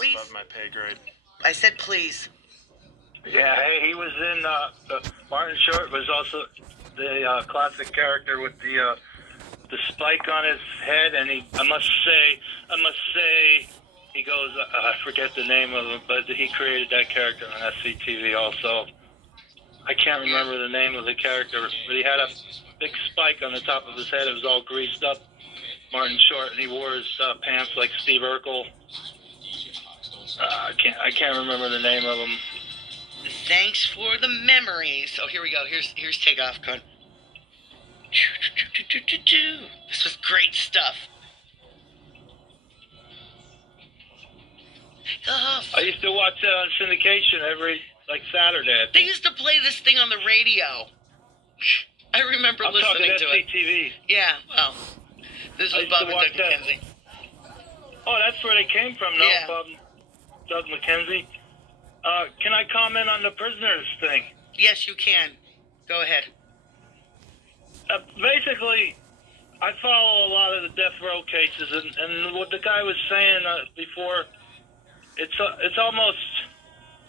please. Above my pay grade. I said please. Yeah, hey, he was in, Martin Short was also the classic character with the spike on his head, and I must say, he goes, I forget the name of him, but he created that character on sctv also. I can't remember the name of the character, but he had a big spike on the top of his head. It was all greased up, Martin Short, and he wore his pants like Steve Urkel. I can't remember the name of him. Thanks for the memories. Oh, here we go. Here's takeoff code. This was great stuff. I used to watch that on syndication every Saturday. They used to play this thing on the radio. I remember listening to it. SCTV. Yeah, well, this was Bob and Doug McKenzie. Oh, that's where they came from, no? Yeah. Bob and Doug McKenzie. Can I comment on the prisoners thing? Yes, you can. Go ahead. Basically, I follow a lot of the death row cases, and what the guy was saying before, it's almost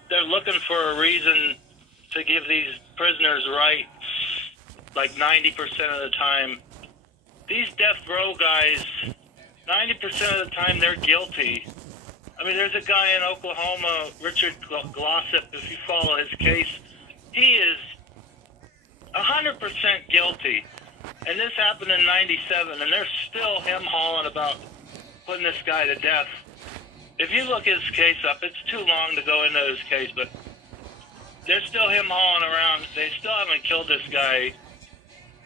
they're looking for a reason to give these prisoners rights, like 90% of the time. These death row guys, 90% of the time they're guilty. I mean, there's a guy in Oklahoma, Richard Glossip, if you follow his case, he is 100% guilty. And this happened in 97, and they're still him-hawing about putting this guy to death. If you look his case up, it's too long to go into his case, but they're still him-hawing around. They still haven't killed this guy.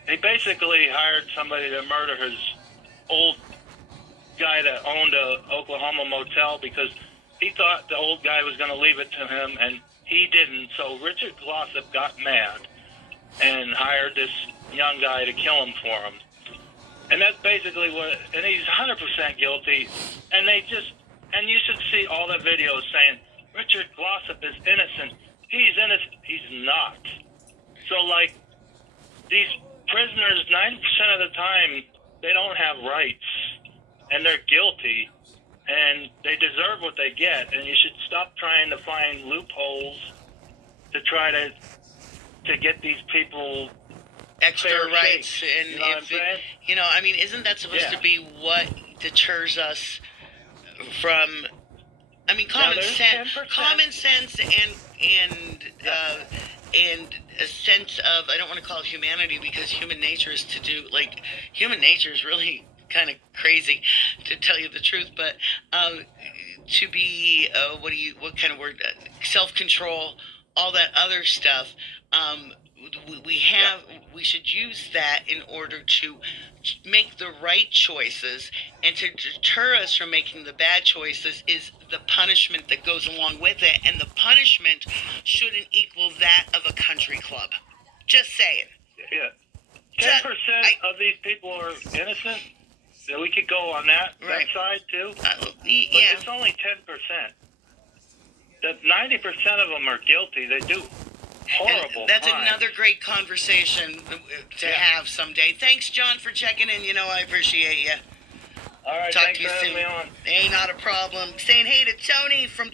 He basically hired somebody to murder his old guy that owned a Oklahoma motel because he thought the old guy was going to leave it to him, and he didn't. So Richard Glossip got mad and hired this young guy to kill him for him. And that's basically what, and he's 100% guilty. And and you should see all the videos saying, Richard Glossip is innocent. He's innocent. He's not. So, these prisoners, 90% of the time, they don't have rights. And they're guilty. And they deserve what they get. And you should stop trying to find loopholes to try to get these people extra rights. And you know what I'm saying? Isn't that supposed to be what deters us from, common sense and a sense of, I don't want to call it humanity because human nature is human nature is really kind of crazy, to tell you the truth, but to be, what kind of word, self-control, all that other stuff, we should use that in order to make the right choices, and to deter us from making the bad choices is the punishment that goes along with it, and the punishment shouldn't equal that of a country club. Just saying. Yeah. 10% of these people are innocent. So we could go on that side too. But it's only 10%. That 90% of them are guilty. They do horrible. That's crime. another great conversation to have someday. Thanks, John, for checking in. I appreciate you. All right, Talk thanks to you for soon. having me on. Ain't not a problem. Saying hey to Tony from